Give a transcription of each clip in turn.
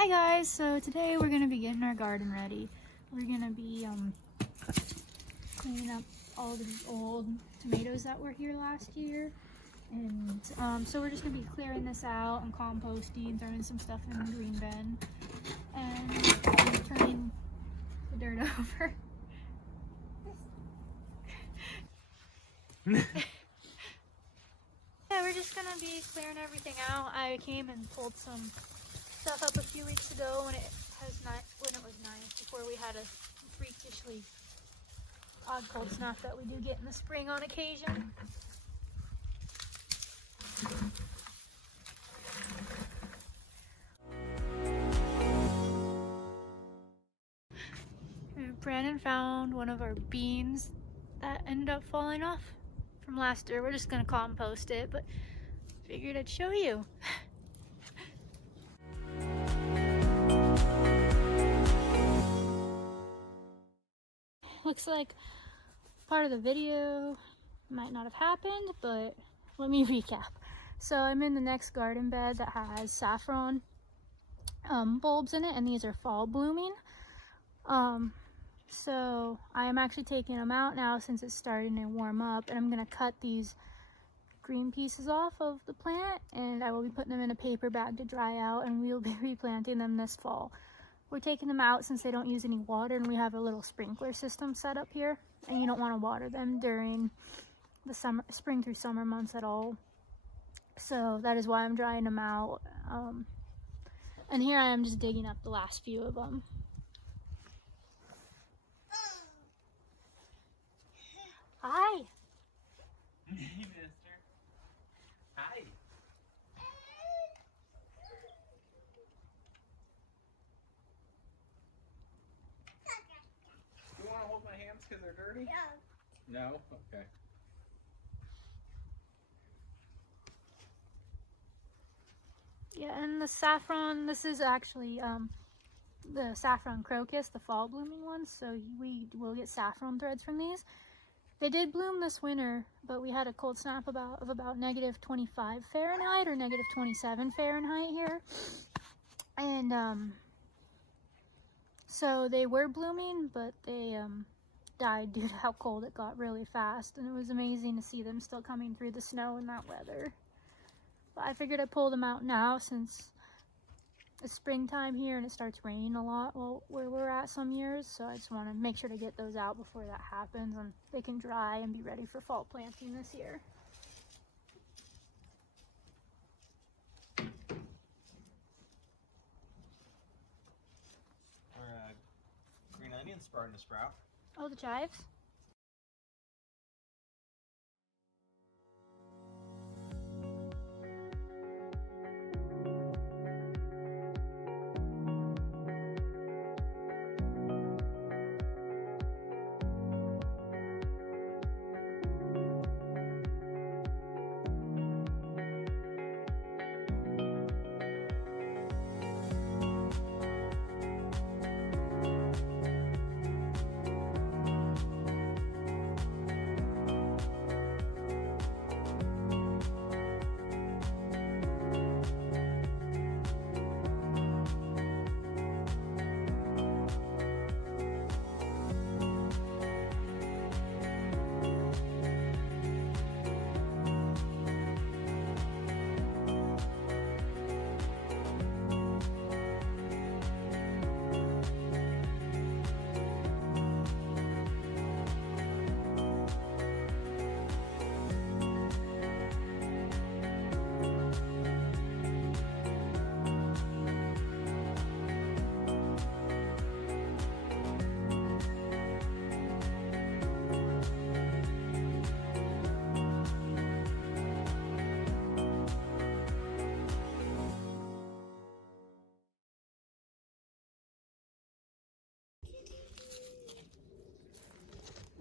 Hi guys, so today we're going to be getting our garden ready. We're going to be cleaning up all these old tomatoes that were here last year. And so we're just going to be clearing this out and composting, throwing some stuff in the green bin, and turning the dirt over. Yeah, we're just going to be clearing everything out. I came and pulled some stuff up a few weeks ago when it was nice, before we had a freakishly odd cold snap that we do get in the spring on occasion. Brandon found one of our beans that ended up falling off from last year. We're just gonna compost it, but figured I'd show you. Looks like part of the video might not have happened, but let me recap. So I'm in the next garden bed that has saffron bulbs in it, and these are fall blooming. So I am actually taking them out now since it's starting to warm up, and I'm going to cut these green pieces off of the plant, and I will be putting them in a paper bag to dry out, and we'll be replanting them this fall. We're taking them out since they don't use any water, and we have a little sprinkler system set up here, and you don't want to water them during the spring through summer months at all. So that is why I'm drying them out. And here I am just digging up the last few of them. Hi. Hey, mister. Hi. You want to hold my hands because they're dirty? No. No? Okay. Yeah, and the saffron, this is actually the saffron crocus, the fall blooming ones, so we will get saffron threads from these. They did bloom this winter, but we had a cold snap of about negative 25 Fahrenheit or negative 27 Fahrenheit here. And so they were blooming, but they died due to how cold it got really fast. And it was amazing to see them still coming through the snow in that weather. But I figured I'd pull them out now since it's springtime here and it starts raining a lot where we're at some years, so I just want to make sure to get those out before that happens and they can dry and be ready for fall planting this year. Our green onions starting to sprout. Oh, the chives?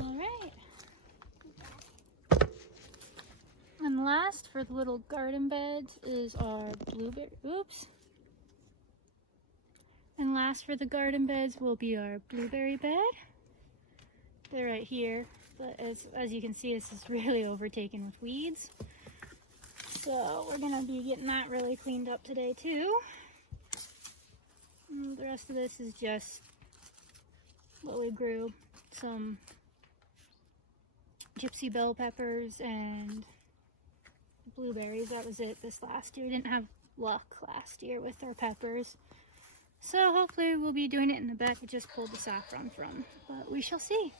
Alright. And last for the little garden beds is our blueberry, And last for the garden beds will be our blueberry bed. They're right here, but as you can see, this is really overtaken with weeds. So we're gonna be getting that really cleaned up today too. rest of this is just what we grew. Some gypsy bell peppers and blueberries. That was it this last year. We didn't have luck last year with our peppers. So hopefully we'll be doing it in the back I just pulled the saffron from. But we shall see.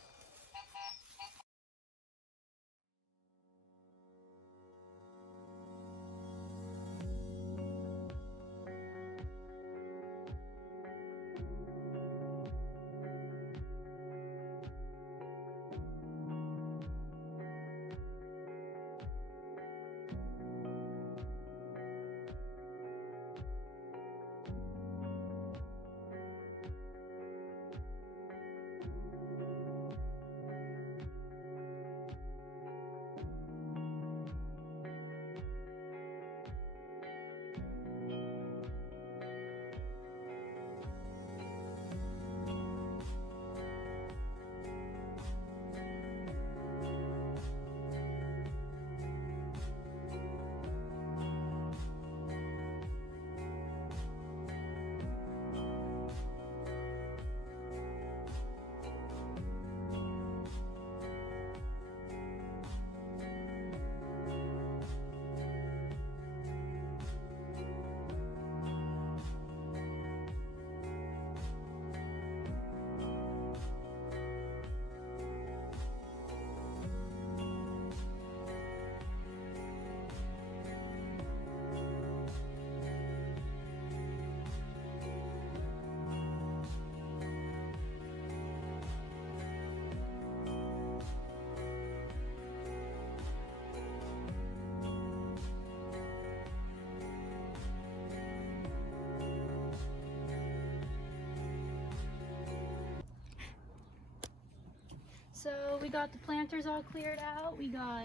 So we got the planters all cleared out. We got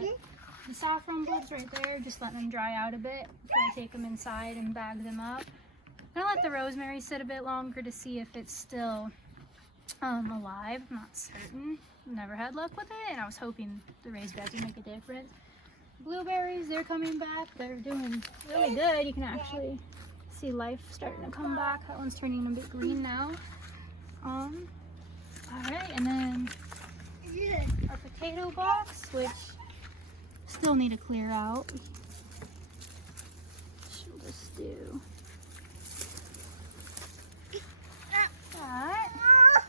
the saffron bulbs right there, just letting them dry out a bit before I take them inside and bag them up. I'm gonna let the rosemary sit a bit longer to see if it's still alive. I'm not certain. Never had luck with it, and I was hoping the raised beds would make a difference. Blueberries, they're coming back. They're doing really good. You can actually see life starting to come back. That one's turning a bit green now. All right, and then our potato box, which still need to clear out. She'll just do that.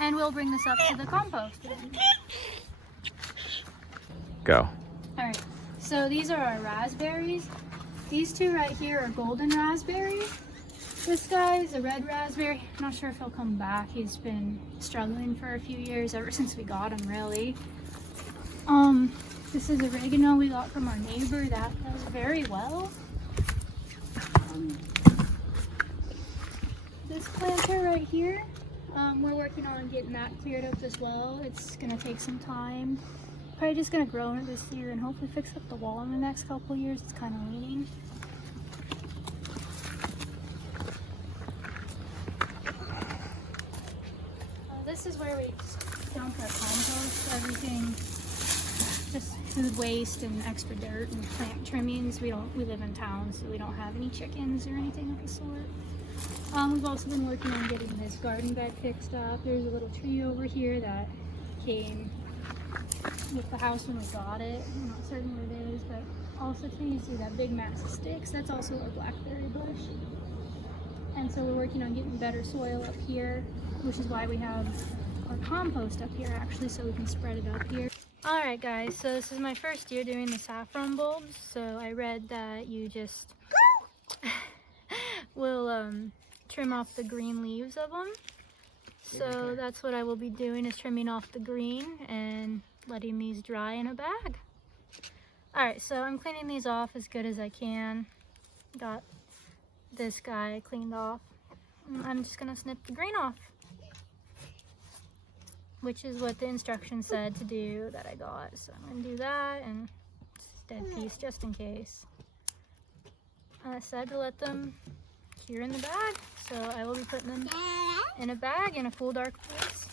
And we'll bring this up to the compost bin. Go. Alright, so these are our raspberries. These two right here are golden raspberries. This guy is a red raspberry. I'm not sure if he'll come back. He's been struggling for a few years, ever since we got him, really. This is oregano we got from our neighbor. That does very well. This planter right here, we're working on getting that cleared up as well. It's gonna take some time. Probably just gonna grow it this year and hopefully fix up the wall in the next couple years. It's kind of leaning. This is where we dump our compost, everything, just food waste and extra dirt and plant trimmings. We live in town, so we don't have any chickens or anything of the sort. We've also been working on getting this garden bed fixed up. There's a little tree over here that came with the house when we got it. I'm not certain what it is, but also can you see that big mass of sticks? That's also our blackberry bush. And so we're working on getting better soil up here, which is why we have our compost up here actually, so we can spread it up here. Alright guys, so this is my first year doing the saffron bulbs. So I read that you just will trim off the green leaves of them. So that's what I will be doing, is trimming off the green and letting these dry in a bag. Alright, so I'm cleaning these off as good as I can. Got this guy cleaned off. I'm just gonna snip the green off, which is what the instructions said to do that I got. So I'm gonna do that, and dead piece just in case. I said to let them cure in the bag, so I will be putting them in a bag in a cool, dark place.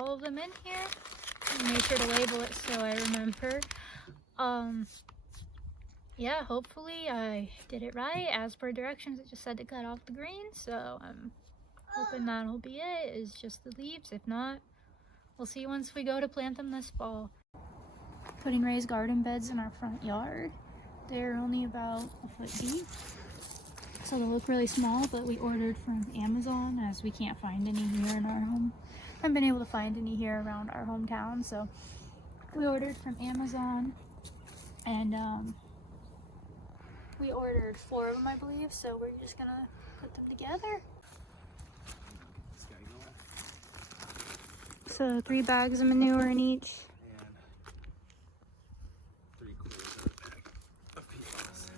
all of them in here. I made sure to label it so I remember. Yeah, hopefully I did it right. As per directions, it just said to cut off the green, so I'm hoping that'll be it. It's just the leaves. If not, we'll see once we go to plant them this fall. Putting raised garden beds in our front yard. They're only about a foot deep, so they look really small, but we ordered from Amazon as we can't find any here in our home. I haven't been able to find any here around our hometown, so we ordered from Amazon, and we ordered 4 of them, I believe, so we're just gonna put them together. So 3 bags of manure in each. And 3/4 of a bag of peat moss.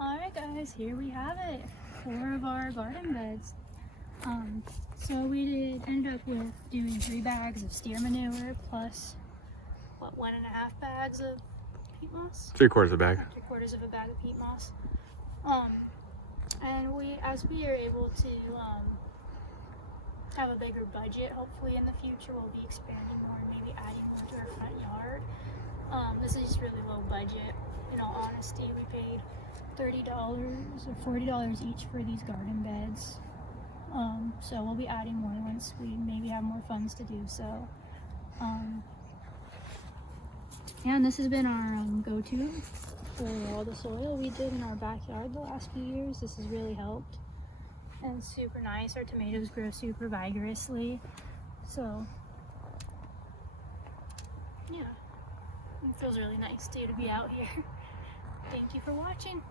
Alright guys, here we have it. 4 of our garden beds. So we ended up with doing 3 bags of steer manure plus, what, 1.5 bags of peat moss? 3/4 of a bag. 3/4 of a bag of peat moss. And as we are able to have a bigger budget, hopefully in the future we'll be expanding more and maybe adding more to our front yard. This is just really low budget. In all honesty, we paid $30 or $40 each for these garden beds. So we'll be adding more once we maybe have more funds to do so. Yeah, and this has been our go-to for all the soil we did in our backyard the last few years. This has really helped, and it's super nice. Our tomatoes grow super vigorously, so yeah, it feels really nice too to be out here. Thank you for watching.